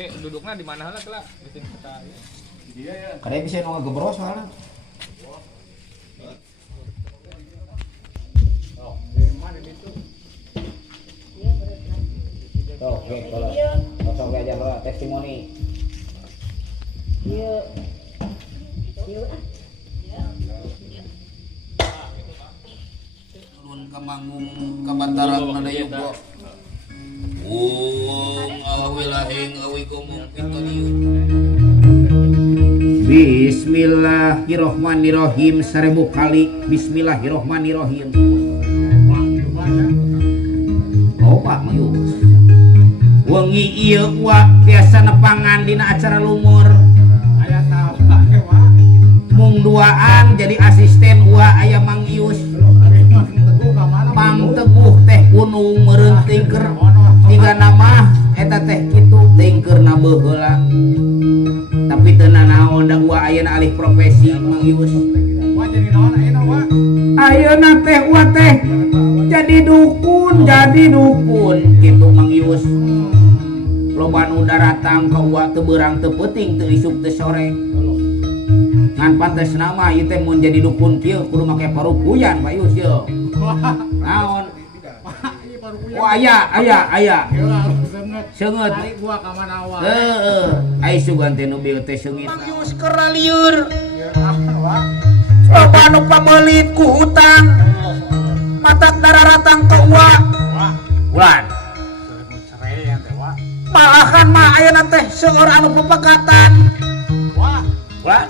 Oke, duduknya di mana lah kelak? Bikin kita. Dia ya. Kadang bisa nu ngegebros soalnya. Oh, di mana itu? Tuh, oke, kalau kosong aja lo testimoni. Iya. Iya. Turun ke manggung ke Bantaran ada yugo. Awilahing awikumung pitaniu. Bismillahirrohmanirrohim 1000 kali. Bismillahirrohmanirrohim. Oh Pak Mayus. Wengi ieu wa tiasa nepangan dina acara lumur. Aya tahu Pak. Mung duaan jadi asisten wa aya Mang Ius. Mang Teguh teh gunung meureun tingker. Tiga nama eta teh kitu tingkerna baheula. Tapi teu nanaon da wa ayeuna alih profesi Mang Ius. Wah jadi naon ayeuna wa? Ayeuna teh wa teh jadi dukun kitu Mang Ius. Loba nu daratang ka wa teu beurang teu peuting teu isuk teu sore. Ngan pantesna mah ieu teh mun jadi dukun kieu kudu make parukuyan Pak Ius yeuh. Naon? Oh aya. Seungeut. Ari gua ka mana wa? Heeh. Ai sugan teh nu bieu teh seungit. Mang Ius keur lieur. Wa. Loba nu pameulit ku hutang. Matak dararatang ka wa. Wah, Ulan. cerai yang teh wa. Malahan mah ayeuna teh seueur anu pepekatan. Wah, Ulan.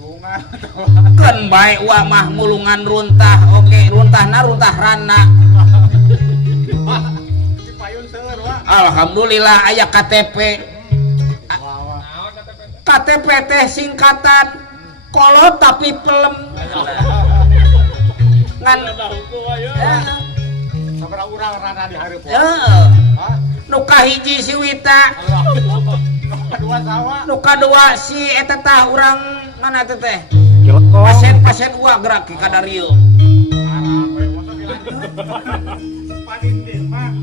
bunga teh. Keun bae wa mah mulungan runtah. Oke, runtahna runtah rana. Wah, di payun seueur wa. Alhamdulillah aya KTP. Wah. KTP teh singkatan kolot tapi pelem. Ngan Sabaraha urang rana di hareup. heeh. Hah? Nu kahiji si Wita, Kedua sawa. nu kadua si eta tah urang mana teh teh? Joko. Pasien gua gerak ke Kadario. Arang we motor Padindin mah.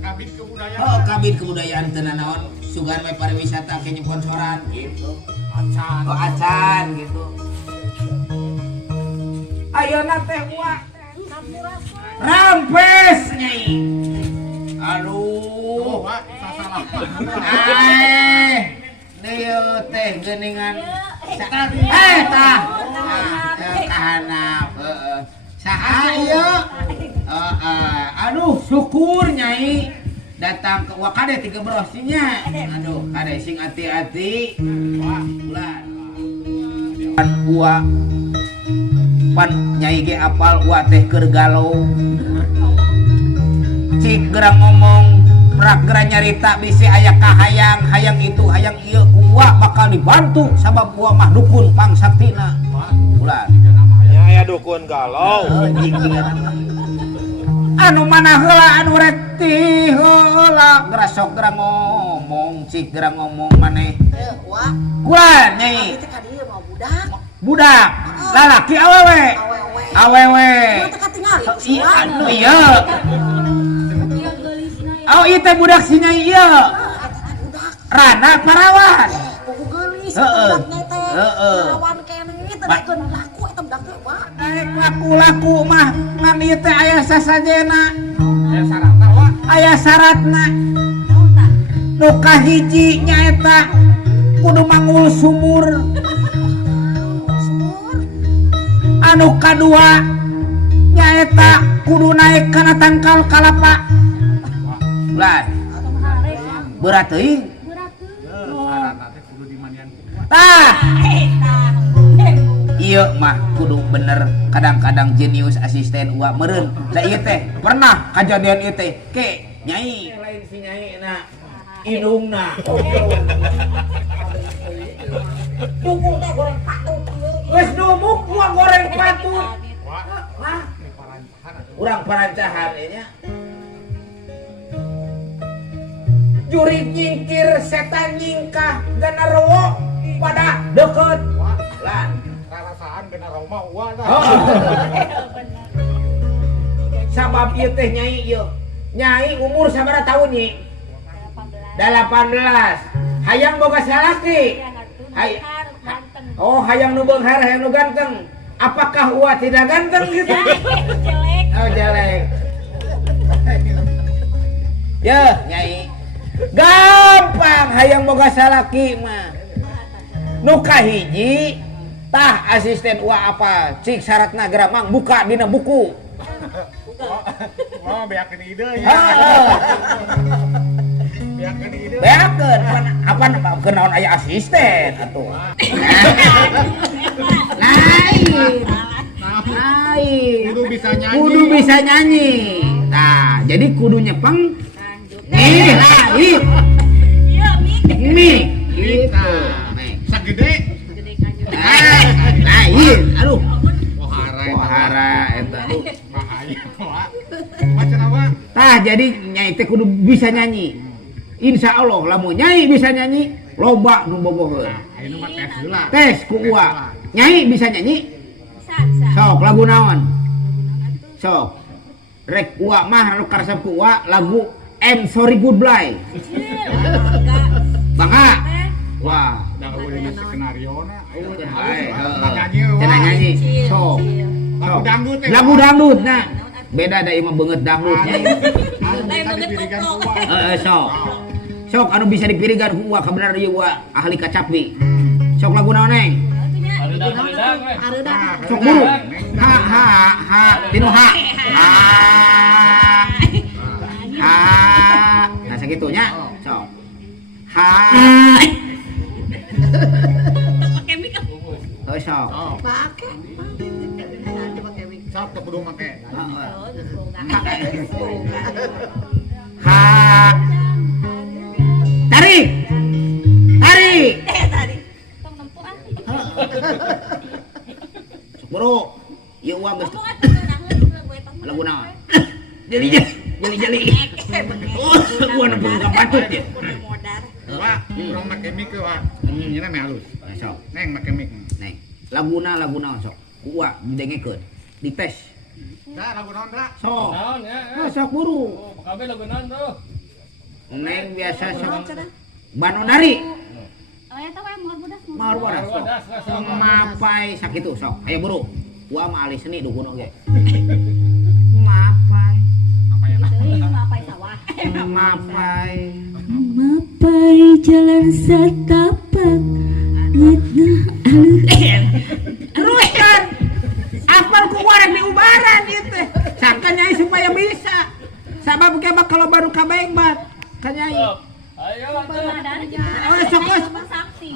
Kabin kebudayaan. Oh, kabin kebudayaan teu naon, sugan we pariwisata ke nyeponsoran gitu. Acan. Oh, acan gitu. Ayeuna teh gua rampes nyai. Aduh. Wah, sasalah. Dieu teh geuningan tah. Kahanap, heeh. Saha ieu? Aduh, syukur nyai datang ke Wakade tiga berosinya. Aduh, kade sing hati-hati. Wah, bulan. Pan gua pan nyai ge apal wa teh keur galau. Cik gerang ngomong prak gerang nyarita bisi aya kahayang hayang itu hayang ieu gua bakal dibantu sabab gua mah dukun pangsaktina. Bulan. Ya aya dukun galau. Anu mana heula anu rek ti heula gerasok gerang ngomong cik gerang ngomong maneh. Wah. Kulan nyai. Itu kadieu mau budak. Budak lalaki awewe. Awewe. Teka tingali. Iya anu ieu. Oh ieu teh budak si nyai ieu. Rana parawan. Kuku geulis. Heeh. Budaknya teh. Heeh. Lawan kene teh dakeun laku eta budak teh, Wah. Laku-laku mah ngan ieu teh aya sasajena. Aya syaratna wa. Aya syaratna. Nu kahiji nyaeta kudu mangul sumur. Anu kadua nyaeta kudu naik kana tangkal kalapa. Bulan. Berat teuing. Syaratna teh kudu dimandian. Tah. Ieu mah kudu bener kadang-kadang jenius asisten uak meureun. Da ieu teh pernah kajadian ieu teh ke nyai lain si nyai na indungna. Dukung teh goreng patut. Geus dumuk gua goreng patut. Hah? Urang parancahan nya. Juri nyingkir setan nyingkah genarwo pada deket. Lan. Rarasaan kena Roma wa tah. Oh. Sabab ieu teh nyai ieu. Nyai umur sabaraha tahun nyi? 18. hayang boga salaki. Oh, hayang nu beunghar, hayang nu ganteng. Apakah Uwa tidak ganteng gitu? Jelek. Oh, jelek. Ya, Nyai. Gampang hayang boga salaki mah. Nu kahiji tah asisten Uwa apa? Cik syaratna geramang buka dina buku. Oh, beakeun ide ya. Heeh. Beakeun ide. Beakeun apa kenaon aya asisten atuh. Lain. Kudu bisa nyanyi. Kudu bisa nyanyi. Nah, jadi kudu nyepeng. Nih, lain. Iya, mik. Mik. Gitu. Nih. Sagede. Lain. Aduh. Pohara. Pohara eta. Bahaya Wak. Macam apa? Tah jadi nyai teh kudu bisa nyanyi. Insya Allah lamun nyai bisa nyanyi, loba nu boboheun. Ayeuna mah tes heula. Tes ku Uwa. Nyai bisa nyanyi? Bisa. Sok lagu naon? Sok. Rek Uwa mah anu karesep ku Uwa lagu I'm Sorry Goodbye. Bangga. Wah. Da udah di skenario na. Nyanyi. Nyanyi. Sok. Lagu dangdut teh. Lagu dangdut nah. Beda da ieu mah beungeut dangdut nyai. Sok. Sok anu bisa dipirigan ku Uwa kabener ieu Uwa ahli kacapi. Sok lagu naon neng? Sok buru. Ha. Tinu ha. Ha. Nah sagitunya. Sok. Ha. Pakai mik. Oh sok. Pakai. Sok teu kudu make. Ha. Tarik. Tadi. Tong nempuan. Sok buru. Ieu Uwa geus lagu naon? Jeli. Oh, Uwa nempuh ka patut ya. Wak, urang make mic ke Wak. Nyina meh halus. Sok. Neng make mic. Neng. Laguna sok. Uwa didengekeun. Dites. Da lagu naon da? Sok. Naon ya? Sok buru. Oh, kabeh lagu naon tuh? Neng biasa sok. Banonari. Oh, eta we mohon budak. Mahar waras sok. Wadas lah, sok. Mapai sakitu sok. Aya buru. Uwa mah ahli seni dukun oge. Mapai. Mapai sawah. Mapai. Mapai jalan setapak ngitna Teruskan. Apal ku warek di ubaran ieu teh. Sangka nyai supaya bisa. Sabab ke kalau baru kabengbat. Ka nyai. Ayo tuh.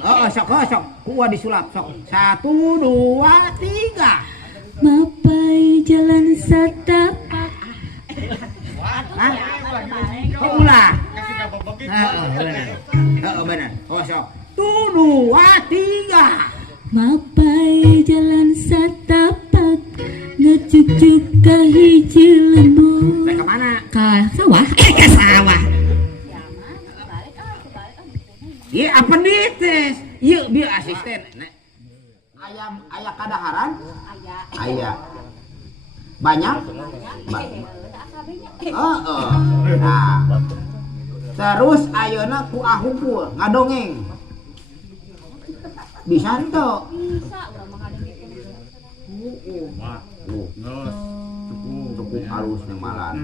Oh, sok. Sok. Ku Uwa disulap sok. 1 2 3. Mapai jalan setapak Hah? Oh, ulah. Kasih kabel begitu. Benar. Oh, sok. 1 2 3. Mapai jalan setapak ngacucuk ka hiji lembu Ke mana? ka sawah Ke sawah. Iya apa nih tes? Iya biar asisten. Ayam kadaharan? Ayah. Banyak? Nah. Terus ayeuna ku ahungkul ngadongeng. Bisa ento? Bisa urang mah Wak, ngeus Cukup halus nih malan.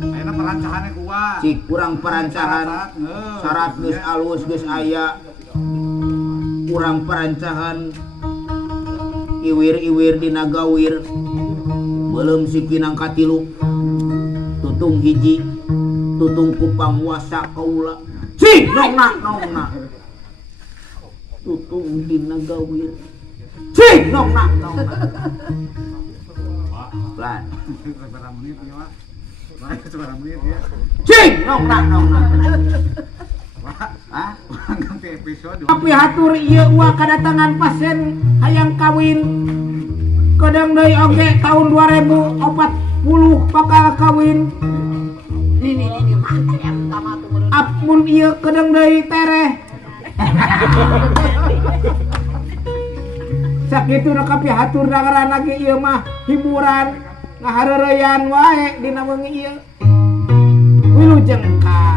Ayeuna perancahannya ku Wak. Cik kurang perancahan. Syarat geus alus geus aya. Kurang perancahan. Iwir-iwir dina gawir. Belum sikinang katilu. Tutung hiji. Tutung kupang wasa kaula. Cik nongna. Tutung dina gawir. Cik nongna. Pelan. Seberapa menit ya Wak? Seberapa menit ya? Cik nongna. Wak, Hah? ganti episode. Tapi hatur ieu Uwa kadatangan pasien hayang kawin. Kadang deui oge tahun 2040 bakal kawin. Nih mantap ya pertama tuh. Apun ieu kadang deui tereh. Sakitu na kapi hatur dangaran lagi ieu mah hiburan ngahareureyan wae dina wengi ieu. Wilujeng ka